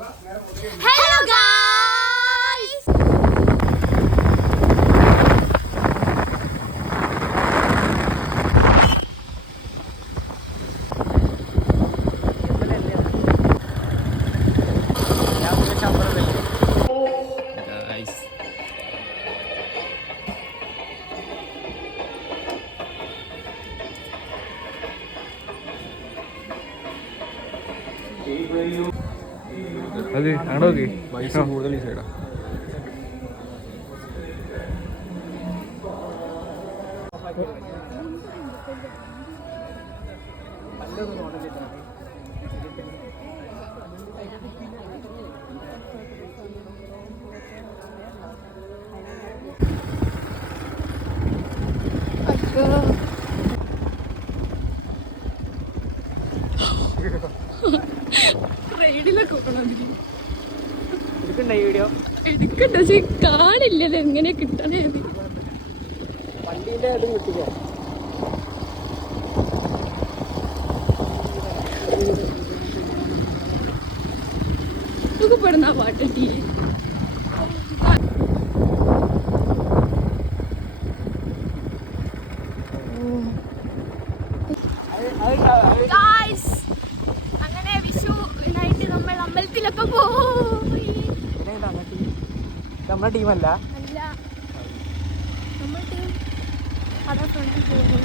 Hello guys. അത് അങ്ങോട്ട് പൈസ കൂടുതൽ ഈ സൈഡാ. വീഡിയോ എടുക്കണ്ട, പക്ഷെ കാണില്ലല്ലോ എങ്ങനെ കിട്ടണേ. വണ്ടീൻ്റെ അതും കിട്ടിക്കോ. സുഖപ്പെടുന്ന പാട്ട് ടീ. അങ്ങനെ വിഷു നൈറ്റ് നമ്മൾ അമ്പലത്തിലൊക്കെ പോയി. നമ്മുടെ ടീമല്ല, അല്ല നമ്മൾ ടീം അതർ ഫ്രണ്ടിൽ പോകുന്നു.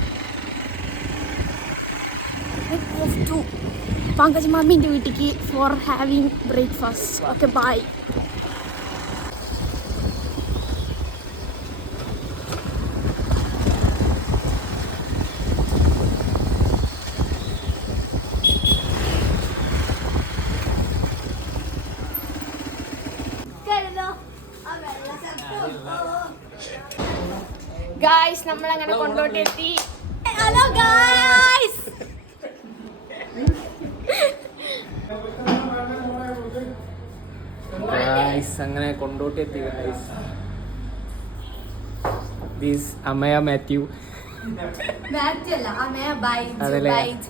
പങ്കജ് മാമിൻ്റെ വീട്ടിലേക്ക് four having breakfast. Okay bye. Guys നമ്മളങ്ങനെ കൊണ്ടോട്ടി എത്തി. Hello guys. അങ്ങനെ കൊണ്ടോട്ടി എത്തി ഗായ്സ്. ദിസ് അമയ മാത്യു. അല്ല അമയ അതല്ലേ. ബൈജ്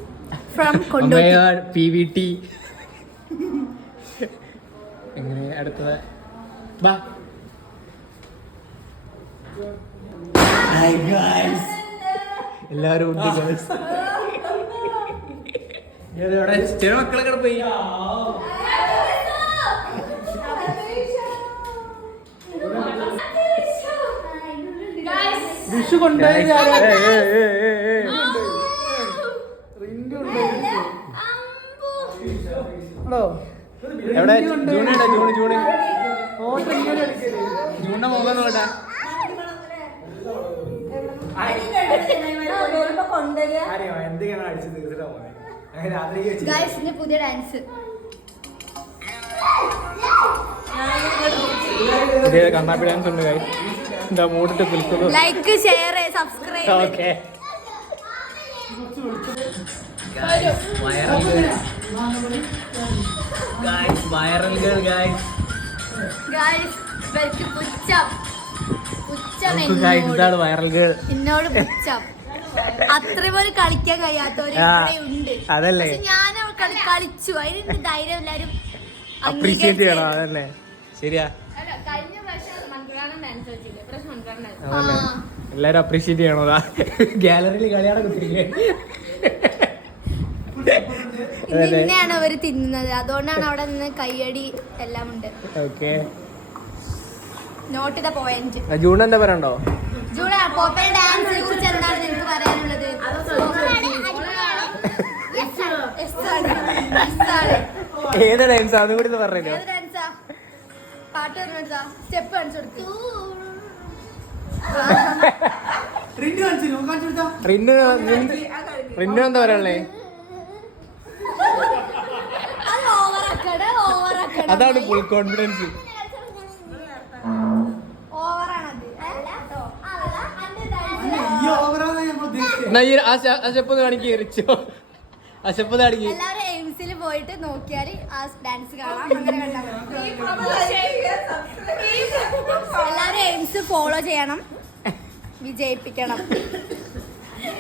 ഫ്രം കൊണ്ടോട്ടി. അമയ PVT. എങ്ങനെ അടുത്തത് ബാ. ഹായ് ഗായ്സ്, എല്ലാവരും ഉണ്ട് ഗായ്സ്. ചെറിയ മക്കളൊക്കെ പോയി. വിഷു കൊണ്ടുപോയി എവിടെ? ജൂണിയുടെ ജൂണ് ജൂണിന്റെ മുഖം നോട്ടെ. പുതിയ ഡാൻസ് കണ്ണാപ്പി ഡാൻസ് ഉണ്ട് ഗായ്സ്. എന്താ മൂടിട്ട് നിൽക്കുന്നു. Like share subscribe. Okay viral girl guys. ഇതാണ് വൈറൽ ഗേൾ. എന്നോട് പുച്ഛം. അത്ര പോലും കളിക്കാൻ കഴിയാത്തവര് ഉണ്ട്. അതല്ലേ ഞാൻ കളിച്ചു. അതിന് ധൈര്യം എല്ലാരും അപ്രീഷിയേറ്റ് ചെയ്യണം. അതല്ലേ ശരിയാ. എല്ലാരും അപ്രീഷിയേറ്റ് ചെയ്യണോ? ഗാലറിയിൽ കളിയാടെ കുത്തിരിക്കേ. ഇന്നെയാണ് അവര് തിന്നുന്നത്, അതുകൊണ്ടാണ് അവിടെ നിന്ന് കയ്യടി എല്ലാം ഉണ്ട്. Okay, note the point. June എന്താ പറയണ്ടോ? ജൂൺ പോപ്പയുടെ ഡാൻസിനെ കുറിച്ച് എന്താണ് നിനക്ക് പറയാനുള്ളത്? ഏത് ഡാൻസ് അതും കൂടി പറഞ്ഞോ. പാട്ട് സ്റ്റെപ്പ് കാണിച്ചു കൊടുത്തു. റിന്നു എന്താ പറയാനുള്ളേ? അതാണ് ഫുൾ കോൺഫിഡൻസ്. അശപ്പ് കാണിക്കോ? അശപ്പ് കാണിക്കോ? എല്ലാവരും എയിംസിൽ പോയിട്ട് നോക്കിയാൽ ആ ഡാൻസ് കാണാം. എല്ലാവരും എയിംസ് ഫോളോ ചെയ്യണം, വിജയിപ്പിക്കണം.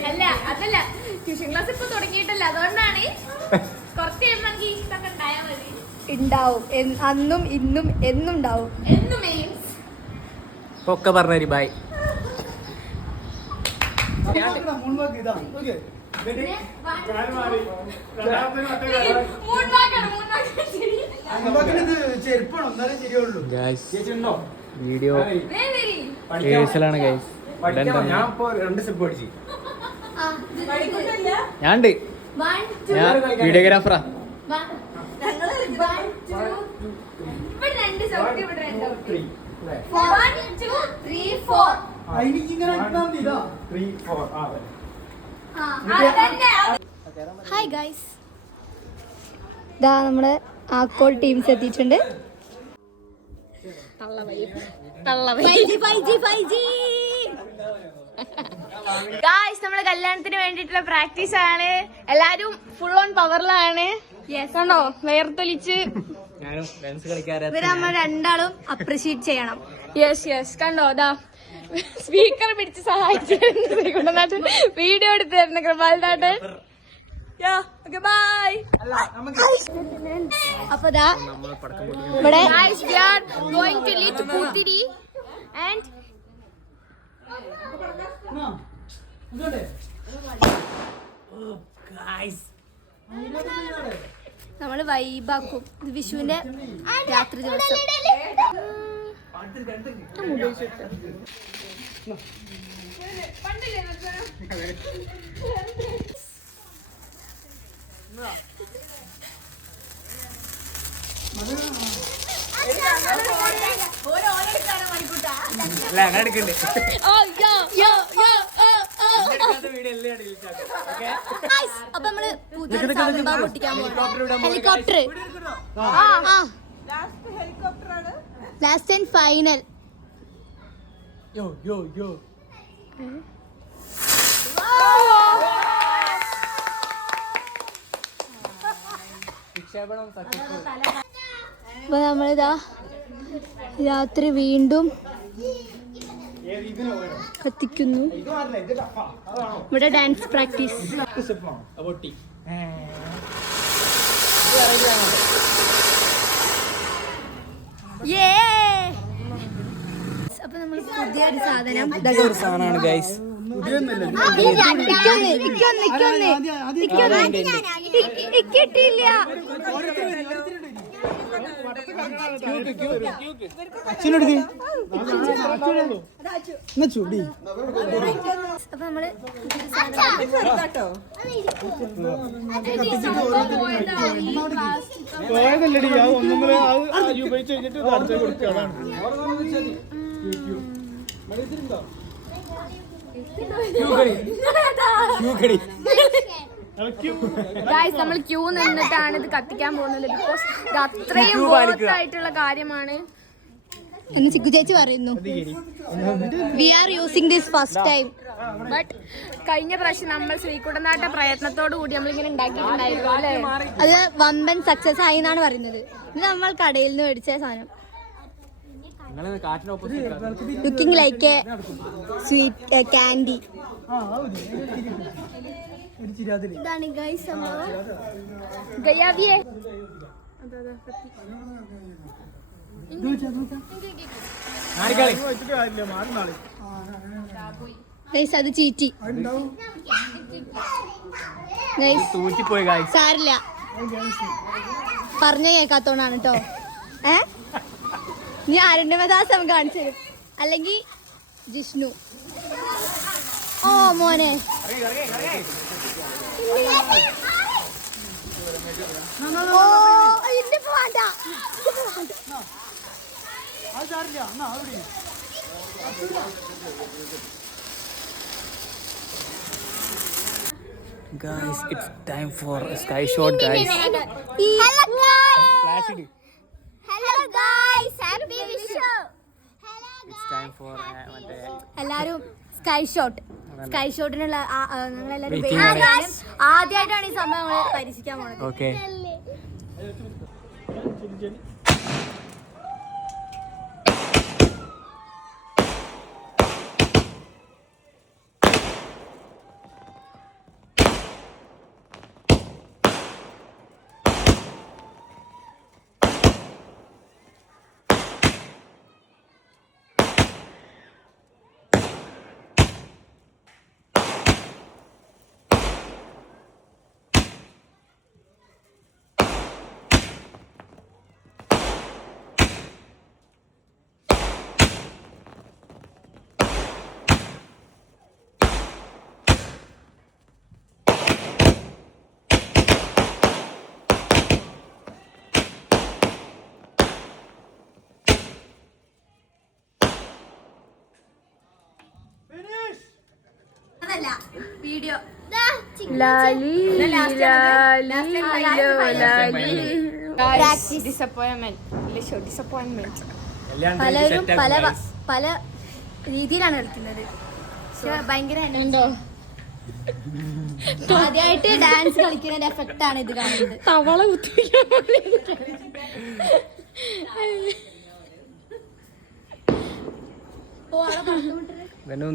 അല്ല അതല്ല, ട്യൂഷൻ ക്ലാസ് ഇപ്പൊ തുടങ്ങിയിട്ടല്ല, അതുകൊണ്ടാണ് കുറച്ച് ഇഷ്ടമൊക്കെ ഉണ്ടായാൽ മതി. ഉണ്ടാവും. അന്നും ഇന്നും എന്നും ഉണ്ടാവും. എന്നും മീൻസ് ഒക്കെ പറഞ്ഞു ബൈ. വീഡിയോ കേസിലാണ് ഗൈസ്. ഞാനുണ്ട്, ഞാൻ വീഡിയോഗ്രാഫറാ. ഹായ് ഗൈസ്, ഇതാ നമ്മുടെ ആക്കോൾ ടീംസ് എത്തിയിട്ടുണ്ട്. ഗായ്സ്, നമ്മുടെ കല്യാണത്തിന് വേണ്ടിയിട്ടുള്ള പ്രാക്ടീസ് ആണ്. എല്ലാരും ഫുൾ ഓൺ പവറിലാണ്. കണ്ടോ, വേർത്തൊലിച്ച്. ഇവരെ നമ്മൾ രണ്ടാളും അപ്രിഷിയേറ്റ് ചെയ്യണം. യെസ് കണ്ടോ, അതാ സ്പീക്കർ പിടിച്ച് സഹായിച്ചു വീഡിയോ എടുത്ത് തരുന്ന കൃപാലിനാട്ടൻ. അപ്പൊ ഇവിടെ going to lit പൂത്തിരി and നമ്മള് വൈബാക്കും. ഇത് വിഷുവിന്റെ രാത്രി ദിവസം. അങ്ങനെ എടുക്കണ്ടേ? അപ്പൊ നമ്മള് പുതിയ പൊട്ടിക്കാൻ പോകും. Helicopter last and final. അപ്പൊ നമ്മളിതാ രാത്രി വീണ്ടും കത്തിക്കുന്നു. ഇവിടെ ഡാൻസ് പ്രാക്ടീസ്. അപ്പൊ നമ്മൾ പുതിയൊരു സാധനമാണ് ഗൈസ്. കിട്ടിയില്ല. അപ്പൊ നമ്മള് പോയതല്ലടി, അത് ഒന്നും ഉപയോഗിച്ച് കഴിഞ്ഞിട്ട് അടുത്ത കൊടുക്കുകയാണ്. നമ്മൾ ക്യൂ നിന്നിട്ടാണ് ഇത് കത്തിക്കാൻ പോകുന്നത്. ബിക്കോസ് ഇത് അത്രയും വർത്ത് ആയിട്ടുള്ള കാര്യമാണ് എന്ന് ചിക്കു ചേച്ചി പറയുന്നു. We are using this first time. But കഴിഞ്ഞ പ്രാവശ്യം നമ്മൾ ശ്രീകുട്ടനാട്ട പ്രയത്നത്തോടു കൂടി നമ്മളിങ്ങനെ ഉണ്ടാക്കിയിട്ടുണ്ടായിരുന്നു അല്ലേ. അത് വമ്പൻ സക്സസ് ആയി എന്നാണ് പറയുന്നത്. ഇത് നമ്മൾ കടയിൽ നിന്ന് മേടിച്ച സാധനം. Looking like A sweet candy. ഇതാണ് ഗൈസ് സംഭവം. ഗയാവിയെ ഗൈസ് അത് ചീറ്റി. സാരില്ല, പറഞ്ഞ കേക്കാത്തോണ്ടാണ് കേട്ടോ. നീ അരുണ്യമദാസം കാണിച്ചു തരും, അല്ലെങ്കിൽ ജിഷ്ണു. ഓ മോനെ, Guys, it's time for a sky shot, guys. Hello guys. Flash it. Hello guys, happy Vishu. It's time for എല്ലാരും സ്കൈ ഷോട്ട്. സ്കൈ ഷോട്ടിനുള്ള ഞങ്ങളെല്ലാരും ആദ്യമായിട്ടാണ് ഈ സംഭവം നമ്മൾ പരീക്ഷിക്കാൻ പോണത്. Okay. വീഡിയോ പലരും പല രീതിയിലാണ് കളിക്കുന്നത്. പക്ഷെ ഭയങ്കര ആദ്യമായിട്ട് ഡാൻസ് കളിക്കുന്നതിന്റെ എഫക്റ്റ് ആണ് ഇത് കാണുന്നത്. തവള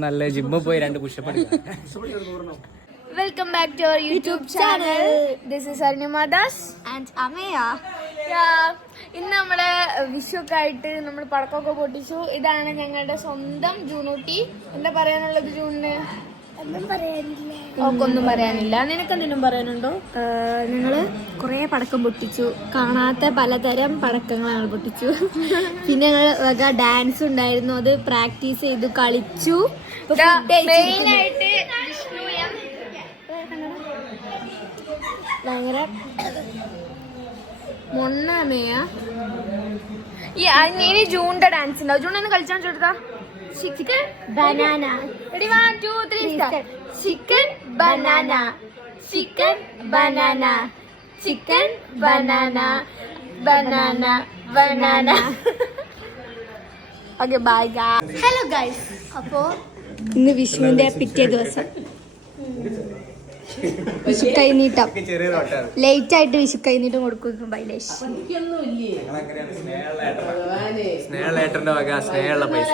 നല്ല ജിമ്മിൽ പോയി 2 pushup. Welcome back to our YouTube channel. This is Arunima Das and Amaya. ഇന്ന് നമ്മള് വിഷുവൊക്കെ ആയിട്ട് നമ്മൾ പടക്കമൊക്കെ പൊട്ടിച്ചു. ഇതാണ് ഞങ്ങളുടെ സ്വന്തം ജൂണൂട്ടി. എന്താ പറയാനുള്ളത് ജൂണിന്? ഒന്നും പറയാനില്ല. നിനക്കെന്തെങ്കിലും പറയാനുണ്ടോ? ഞങ്ങള് കുറെ പടക്കം പൊട്ടിച്ചു. കാണാത്ത പലതരം പടക്കങ്ങൾ ഞങ്ങൾ പൊട്ടിച്ചു. പിന്നെ ഞങ്ങൾ വക ഡാൻസ് ഉണ്ടായിരുന്നു, അത് പ്രാക്ടീസ് ചെയ്തു കളിച്ചു. ഭയങ്കര മൊണ്ണമയ. ഇനി ജൂണിന്റെ ഡാൻസ് ഉണ്ടാവും. ജൂൺ ഒന്ന് കളിച്ചാൽ ചോട്ടാ. Chicken banana. Ready 1 2 3 start. Chicken banana, chicken banana, chicken banana, banana banana. Okay bye guys. Hello guys. അപ്പോ ഇന്ന് വിഷുവിന്റെ പിറ്റേ ദിവസം വിഷു കൈനീട്ടം. ലേറ്റ് ആയിട്ട് വിഷു കൈനീട്ടം കൊടുക്കുന്നു. ബൈലേഷ് സ്നേഹലേട്ടന്റെ വക സ്നേഹമുള്ള പൈസ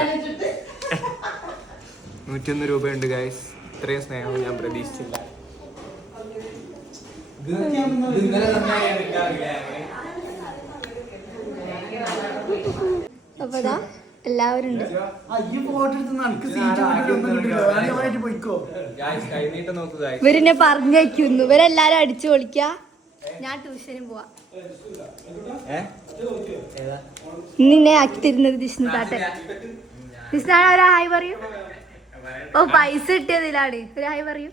101 രൂപയുണ്ട് ഗൈസ്. ഇത്രയും സ്നേഹം ഞാൻ പ്രതീക്ഷിച്ചില്ല. അപ്പൊ എല്ലാവരും ഉണ്ട്. ഇവരെന്നെ പറഞ്ഞേക്കുന്നു. ഇവരെല്ലാരും അടിച്ചു പൊളിക്ക. ഞാൻ ട്യൂഷനും പോവാ. ഇന്നെ ആക്കി തരുന്നത് വിഷ്ണു താട്ടൻ. വിഷ്ണു ഒരു ഹായ് പറയൂ. ഓ പൈസ കിട്ടിയതിലാണ്. ഒരു ഹായ് പറയൂ.